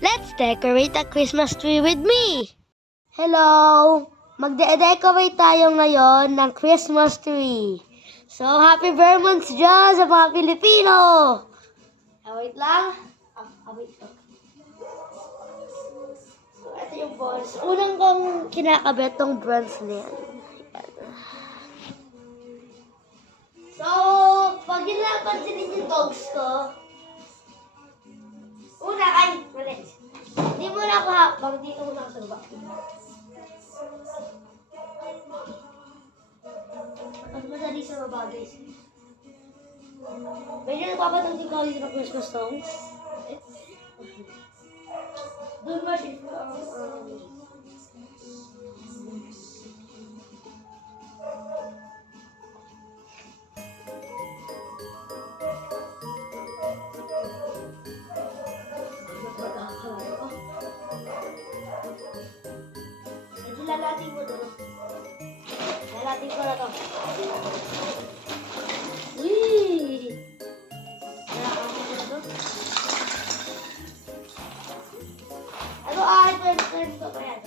Let's decorate a Christmas tree with me! Hello! Magde-decorate tayo ngayon ng Christmas tree. So, happy Vermonts dyan sa mga Pilipino! Wait lang. Wait lang. So, ito yung balls. Unang kong kinakabit tong bronze na yan. So, pag yun lang pansinin yung dogs ko, mali. Hindi mo na ako hapang, dito mo na ako sa baba. Mas madali sa baba, guys. May nyo nagpapatang si Colin ng Christmas songs? Doon ba siya? Lalating mo doon. Lalating ko na to. Uy! Lalating ko na to. Ano turn ko pa yan.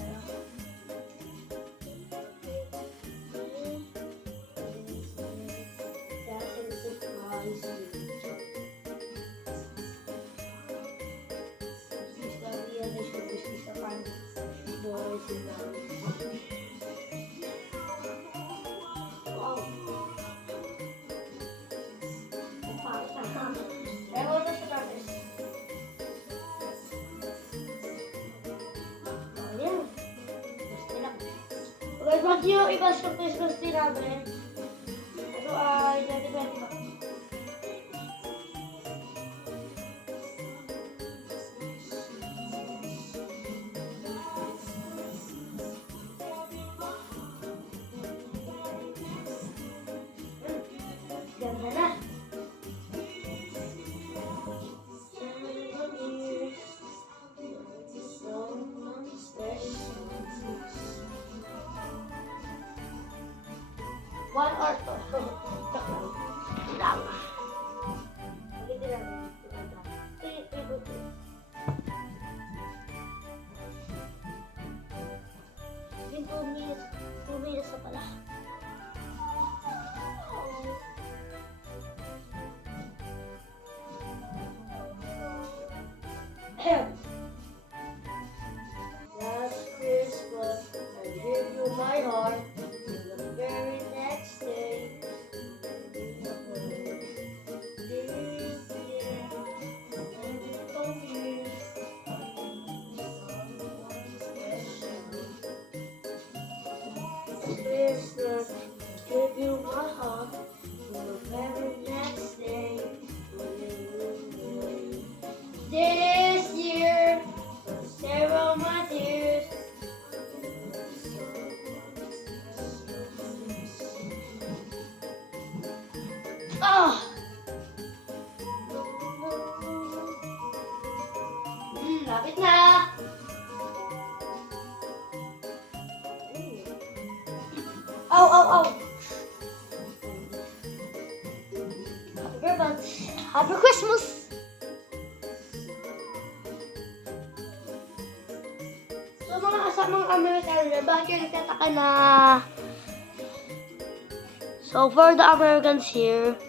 Okay, ba't yung iba sa Christmas tree namin? Ito ay 2020. Ganda na. One or two. Lang. Hindi lang. Yung 2 minutes. 2 minutes na pala. Last Christmas, I gave you my heart. The very next day, this year, and it continues. Christmas, give you my heart. The very next day, this year, several my tears. Oh! Lapit na! Ow! Happy birthday! Happy Christmas! So mga kasamang Amerikano, bakit nagtataka na? So for the Americans here,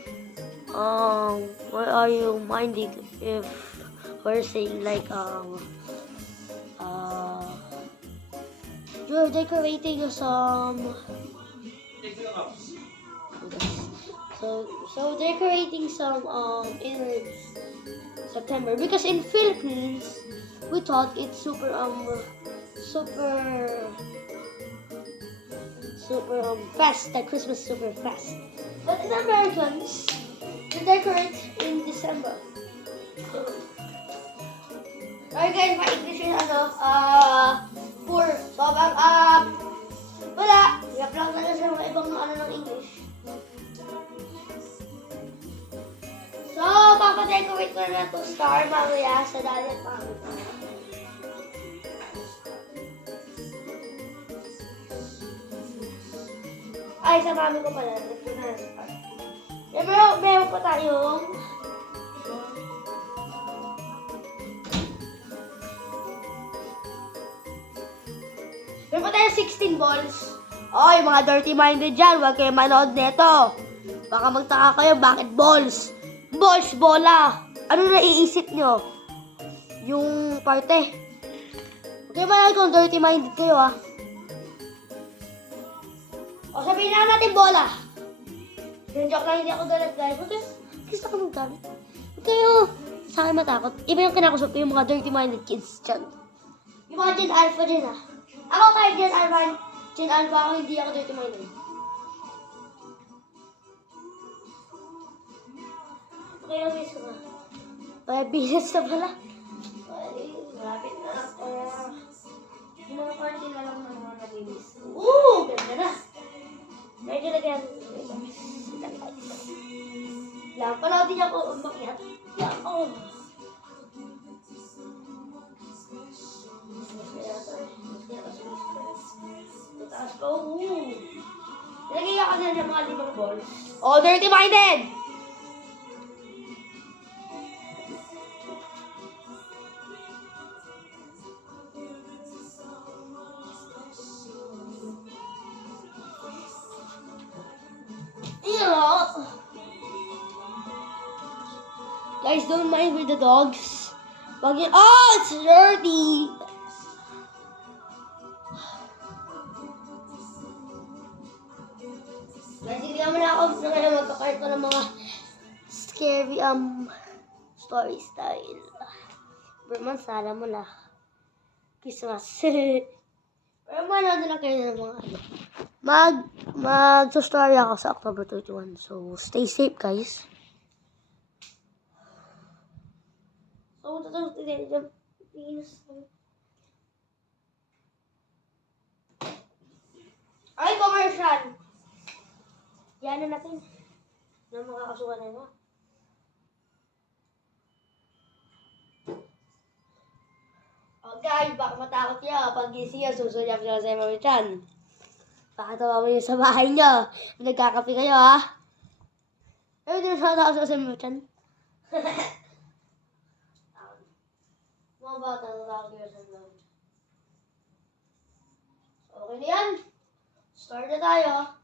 what are you minding if we're saying like you're decorating some so decorating some in September, because in Philippines we thought it's super fast, the Christmas super fast. But in Americans, they decorate in December. Alright guys, my English is poor. So wala. Hirap lang talaga sa mga ibang ng English. So, papadecorate ko na to star mamaya sa dalit mamaya. Ay, sa mami ko pala. Meron pa tayong Meron pa tayo 16 balls. Oy, mga dirty-minded dyan, huwag kayo manood neto. Baka magtaka kayo, bakit balls? Balls, bola. Ano naiisip nyo? Yung parte. Huwag kayo manood kung dirty-minded kayo, ha. O, sabihin na natin bola. Joke lang, hindi ako galit, guys. Okay, gusto ko maggalit. Huwag kayo sa akin matakot. Iba yung kinakusap ko yung mga dirty-minded kids dyan. Yung mga Gen Alpha dyan, ha. Ako kahit Gen Alpha ako, hindi ako dirty-minded. Okay lang, miss ko ba? 5 minutes na pala. Ay, lapit na ako. Yung mga party na lang ng mga nabibis. Ganda na. Medyo lagyan. Lang, panood din ako umakyat. Lang, Taas ko. Nilagay ako na ng mga 5 balls. Oh, dirty-minded! Guys, don't mind with the dogs. Oh, it's dirty! Guys, hindi naman ako na ngayon magkakart ko ng mga scary story style. Berman, sana mo na. Christmas. Pero manood na kayo ng mga ano. Mag-story ako sa October 31. So, stay safe, guys. So, tatapos din dyan. Ay, commercial! Yan na natin. Na makakasukan na ito. Oh, guys, baka matakot niya. Pag gising niya, susunyap niya sa mga chan. Baka tawa mo yun sa bahay niyo. Nagkakape kayo, ha? Pero hindi na sa mga chan. Mga bata, natawag kayo sa mga. Okay na yan. Start na tayo.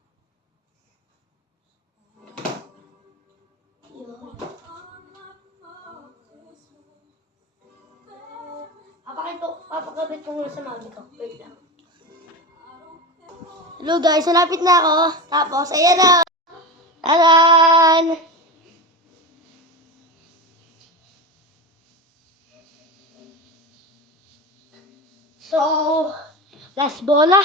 Papakabit ko muna sa mami ko. Wait lang. Hello guys, malapit na ako. Tapos, ayan na. Tadan! So, last bola.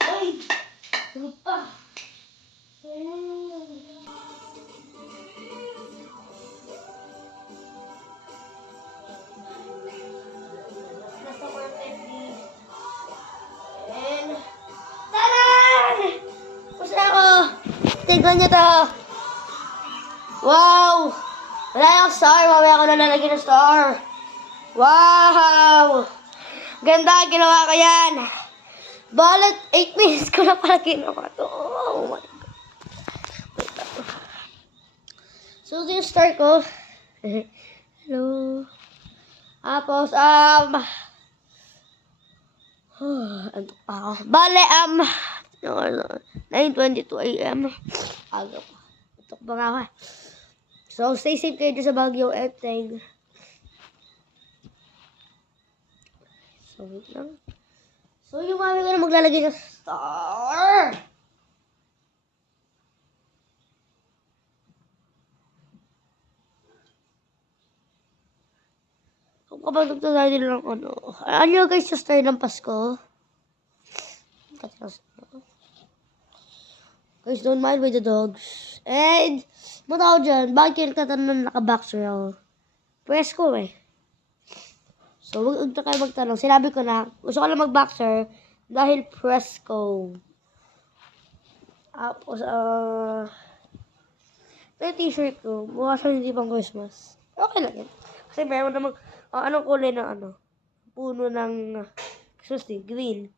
Ay! Lupa! Tignan nyo to. Wow! Wala yung star. Mamaya ko na lalagyan ng star. Wow! Ganda. Ginawa ko yan. Balat, 8 minutes ko na pala ginawa to. Oh my God. Wait lang. So, ito yung star ko. Hello. Tapos, antok pa ako. Bale, 9:22 AM. Aga pa. Tutok ba nga ako? So, stay safe kayo sa Baguio Eteng. So, wait lang. So, yung mami ko na maglalagay ng star. Kung kapag nagtatay nila ng ano. Ano guys yung star ng Pasko? Guys, don't mind with the dogs. And, mataw dyan, bakit kayo nagtatanong na naka-boxer ako? Presko eh. So, huwag na kayo magtanong. Sinabi ko na, gusto ko lang mag-boxer dahil presko. Tapos, ito yung t-shirt ko. Mukha siya hindi pang Christmas. Okay lang yan. Kasi meron namang, anong kulay ng puno ng Christmas tree? Green.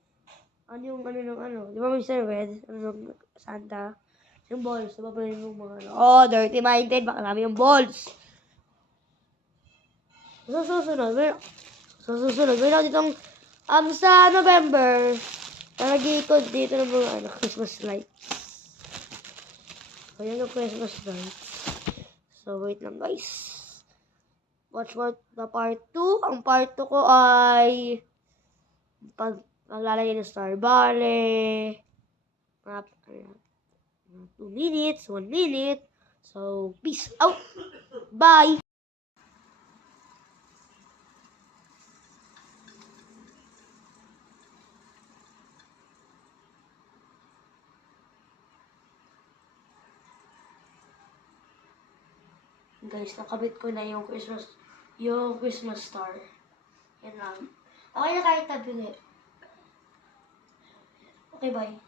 Ano yung ng di ba Mr. Red? Ano yung Santa? Yung balls, diba ba yung mga dirty-minded, baka namin yung balls. Sa susunod, meron ditong, sa November, nag-iikot dito ng mga, Christmas lights. So, yan yung Christmas lights. So, wait lang, guys. Watch for the part 2. Ang part 2 ko ay paglalagay ng Star Ballet. Mga 2 minutes, 1 minute. So, peace out. Bye! Guys, nakabit ko na yung Christmas star. Yan lang. Okay na kahit tabi. Okay, bye.